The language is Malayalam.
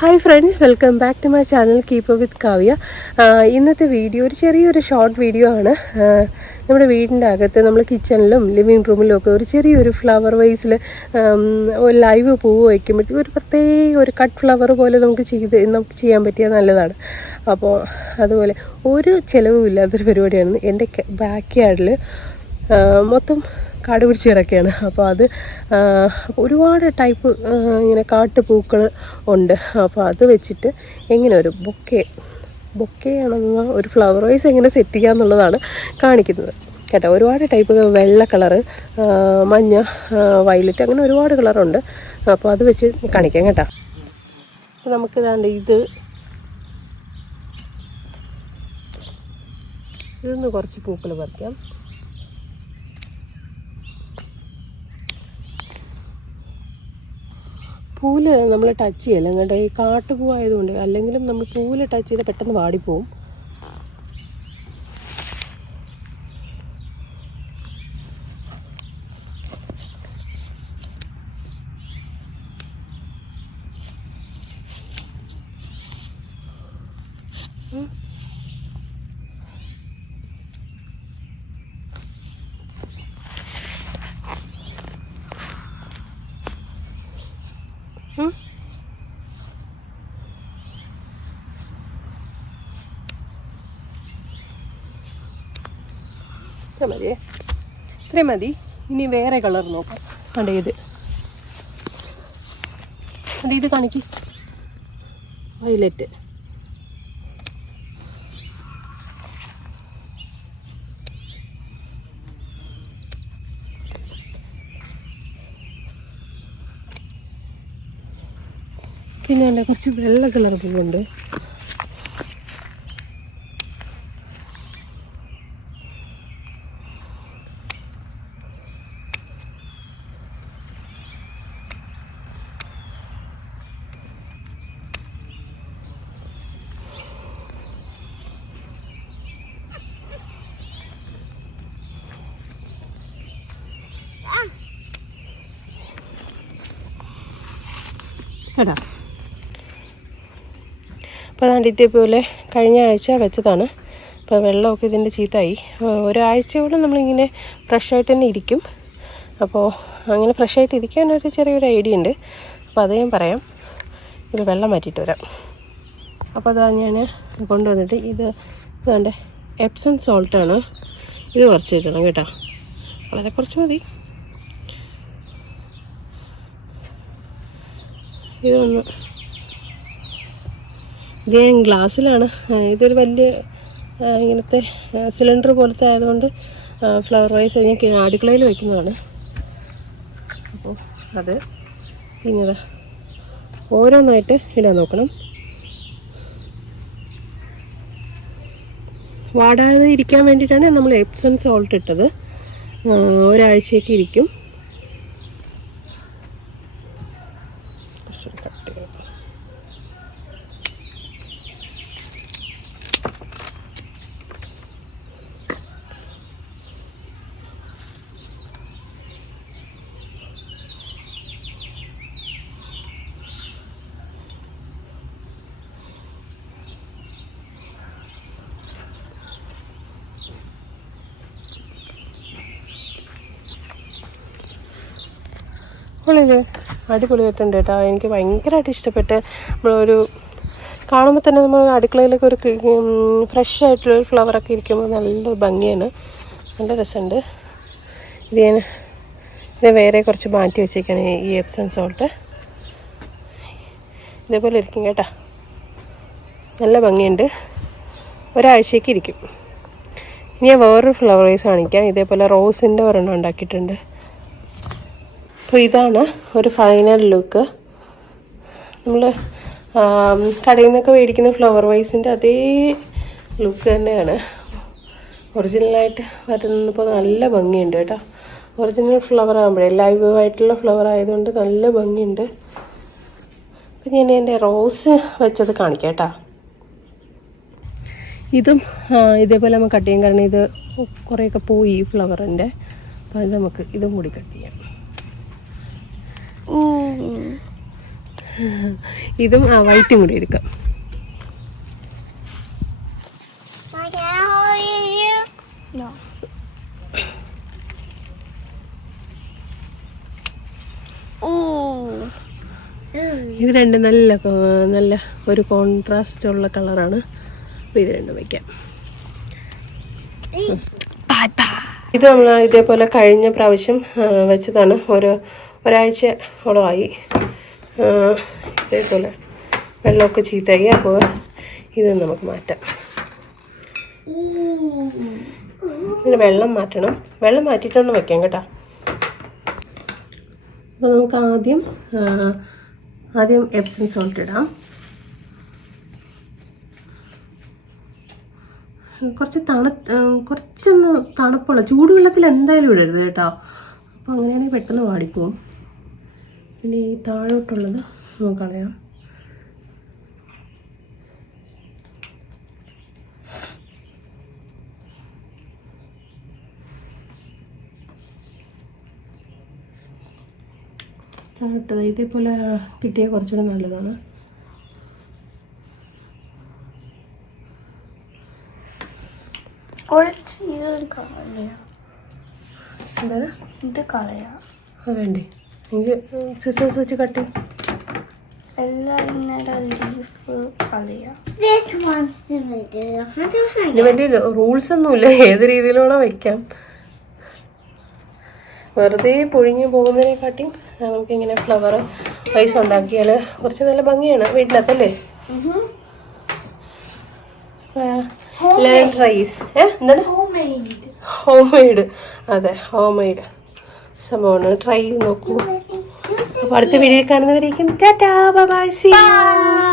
Hi friends, welcome back to my channel keep with Kavya. ഇന്നത്തെ വീഡിയോ ഒരു ചെറിയൊരു ഷോർട്ട് വീഡിയോ ആണ്. നമ്മുടെ വീടിൻ്റെ അകത്ത് നമ്മൾ കിച്ചണിലും ലിവിങ് റൂമിലും ഒക്കെ ഒരു ചെറിയൊരു ഫ്ലവർ വൈസിൽ ഒരു ലൈവ് പൂവ് വയ്ക്കുമ്പോഴത്തേക്കും ഒരു പ്രത്യേക ഒരു കട്ട് ഫ്ലവർ പോലെ നമുക്ക് ചെയ്യാൻ പറ്റിയാൽ നല്ലതാണ്. അപ്പോൾ അതുപോലെ ഒരു ചിലവുമില്ലാത്തൊരു പരിപാടിയാണ്. എൻ്റെ ബാക്ക് യാർഡിൽ മൊത്തം കാട് പിടിച്ച് കിടക്കുകയാണ്. അപ്പോൾ അത് ഒരുപാട് ടൈപ്പ് ഇങ്ങനെ കാട്ടുപൂക്കൾ ഉണ്ട്. അപ്പോൾ അത് വെച്ചിട്ട് എങ്ങനെ ഒരു ബൊക്കെയാണെന്ന് ഒരു ഫ്ലവർ വൈസ് എങ്ങനെ സെറ്റ് ചെയ്യുക എന്നുള്ളതാണ് കാണിക്കുന്നത് കേട്ടോ. ഒരുപാട് ടൈപ്പ് വെള്ള കളറ്, മഞ്ഞ, വയലറ്റ്, അങ്ങനെ ഒരുപാട് കളറുണ്ട്. അപ്പോൾ അത് വെച്ച് കാണിക്കാം കേട്ടോ. അപ്പോൾ നമുക്ക് ഇതാണ്ട് ഇതിന്ന് കുറച്ച് പൂക്കൾ പറിക്കാം. പൂവിൽ നമ്മൾ ടച്ച് ചെയ്യല്ല കേട്ടോ. ഈ കാട്ടുപൂവായതുകൊണ്ട് അല്ലെങ്കിലും നമ്മൾ പൂവിൽ ടച്ച് ചെയ്താൽ പെട്ടെന്ന് വാടിപ്പോവും. ഇത്ര മതിയേ, ഇത്രയും മതി. ഇനി വേറെ കളർ നോക്കാം. കണ്ടേ ഇത് കാണിക്ക്, വയലറ്റ്. പിന്നെ എൻ്റെ കുറച്ച് വെള്ള കളർ പൂവുണ്ട്. കേട്ടോ. അപ്പോൾ അതാണ്ട് ഇതേപോലെ കഴിഞ്ഞ ആഴ്ച വെച്ചതാണ്. അപ്പോൾ വെള്ളമൊക്കെ ഇതിൻ്റെ ചീത്തായി. ഒരാഴ്ചയോടെ നമ്മളിങ്ങനെ ഫ്രഷായിട്ട് തന്നെ ഇരിക്കും. അപ്പോൾ അങ്ങനെ ഫ്രഷായിട്ട് ഇരിക്കാനൊരു ചെറിയൊരു ഐഡിയ ഉണ്ട്. അപ്പോൾ അത് ഞാൻ പറയാം. ഇത് വെള്ളം മാറ്റിയിട്ട് വരാം. അപ്പോൾ അതാ ഞാൻ കൊണ്ടുവന്നിട്ട് ഇതാണ്ട് എപ്സം സോൾട്ടാണ്. ഇത് കുറച്ച് ഇടണം കേട്ടോ, വളരെ കുറച്ച് മതി. ഇത് ഞാൻ ഗ്ലാസ്സിലാണ്. ഇതൊരു വലിയ ഇങ്ങനത്തെ സിലിണ്ടർ പോലത്തെ ആയതുകൊണ്ട് ഫ്ലവർ വൈസ് ഞാൻ അടുക്കളയിൽ വയ്ക്കുന്നതാണ്. അപ്പോൾ അത് പിന്നെ ഓരോന്നായിട്ട് ഇടാൻ നോക്കണം. വാടാതെ ഇരിക്കാൻ വേണ്ടിയിട്ടാണ് നമ്മൾ എപ്സം സോൾട്ട് ഇട്ടത്. ഒരാഴ്ചയൊക്കെ ഇരിക്കും. ഇത് അടിപൊളിയായിട്ടുണ്ട് കേട്ടോ. എനിക്ക് ഭയങ്കരമായിട്ട് ഇഷ്ടപ്പെട്ട്. നമ്മളൊരു കാണുമ്പോൾ തന്നെ നമ്മൾ അടുക്കളയിലൊക്കെ ഒരു ഫ്രഷ് ആയിട്ടുള്ള ഫ്ലവറൊക്കെ ഇരിക്കുമ്പോൾ നല്ല ഭംഗിയാണ്, നല്ല രസമുണ്ട്. ഇത് വേറെ കുറച്ച് മാറ്റി വെച്ചേക്കാണ് ഈ എപ്സം സോൾട്ട്. ഇതേപോലെ ഇരിക്കും കേട്ടോ, നല്ല ഭംഗിയുണ്ട്. ഒരാഴ്ചയ്ക്ക് ഇരിക്കും. ഇനി ഞാൻ വേറൊരു ഫ്ലവർ വൈസ് കാണിക്കാം. ഇതേപോലെ റോസിൻ്റെ ഒരെണ്ണം ഉണ്ടാക്കിയിട്ടുണ്ട്. അപ്പോൾ ഇതാണ് ഒരു ഫൈനൽ ലുക്ക്. നമ്മൾ കടയിൽ നിന്നൊക്കെ മേടിക്കുന്ന ഫ്ലവർ വൈസിൻ്റെ അതേ ലുക്ക് തന്നെയാണ് ഒറിജിനലായിട്ട് വരുന്നപ്പോൾ. നല്ല ഭംഗിയുണ്ട് കേട്ടോ. ഒറിജിനൽ ഫ്ലവർ ആകുമ്പോഴേ ലൈവ് ആയിട്ടുള്ള ഫ്ലവർ ആയതുകൊണ്ട് നല്ല ഭംഗിയുണ്ട്. അപ്പം ഞാൻ എൻ്റെ റോസ് വെച്ചത് കാണിക്കാം കേട്ടോ. ഇതും ഇതേപോലെ നമുക്ക് കട്ട് ചെയ്യാം, കാരണം ഇത് കുറേയൊക്കെ പോയി ഈ ഫ്ലവറിൻ്റെ. അപ്പോൾ അത് നമുക്ക് ഇതും കൂടി കട്ട് ചെയ്യാം. ഇതും വൈറ്റും കൂടി എടുക്കാം. ഇത് രണ്ടും നല്ല ഒരു കോൺട്രാസ്റ്റ് ഉള്ള കളറാണ്. അപ്പോൾ ഇത് രണ്ടും വയ്ക്കാം. ഇത് നമ്മൾ ഇതേപോലെ കഴിഞ്ഞ പ്രാവശ്യം വെച്ചതാണ്. ഒരാഴ്ചയോളമായി. ഇതേപോലെ വെള്ളമൊക്കെ ചീത്തയായി. അപ്പോൾ ഇത് നമുക്ക് മാറ്റാം. ഇതിന് വെള്ളം മാറ്റണം. വെള്ളം മാറ്റിയിട്ടൊന്ന് വയ്ക്കാം കേട്ടോ. അപ്പോൾ നമുക്ക് ആദ്യം എപ്സം സോൾട്ട് ഇടാം. കുറച്ചൊന്ന് തണുപ്പുള്ള ചൂടുവെള്ളത്തിൽ എന്തായാലും ഇടരുത് കേട്ടോ. അപ്പോൾ അങ്ങനെയാണെങ്കിൽ പെട്ടെന്ന് വാടിപ്പോവും. പിന്നെ ഈ താഴോട്ടുള്ളത് നമുക്ക് കളയാം. താഴോട്ട് ഇതേപോലെ കിട്ടിയാൽ കുറച്ചുകൂടെ നല്ലതാണ്. എന്താണ് ഇത് കളയാ? വേണ്ടേ? എനിക്ക് സിസേഴ്സ് വെച്ച് കട്ട് വലിയ റൂൾസ് ഒന്നുമില്ല. ഏത് രീതിയിലാണോ വെക്കാം. വെറുതെ പൊഴിഞ്ഞു പോകുന്നതിനെക്കാട്ടിയും നമുക്കിങ്ങനെ ഫ്ലവർ വൈസ് ഉണ്ടാക്കിയാൽ കുറച്ച് നല്ല ഭംഗിയാണ് വീട്ടിനകത്തല്ലേ. ട്രൈ എന്താണ് ഹോം മെയ്ഡ്. അതെ, ഹോം മെയ്ഡ് സംഭവമാണ്. ട്രൈ ചെയ്ത് നോക്കൂ. അപ്പോൾ അടുത്ത വീഡിയോയിൽ കാണുന്നവരേക്കും tata bye bye see U.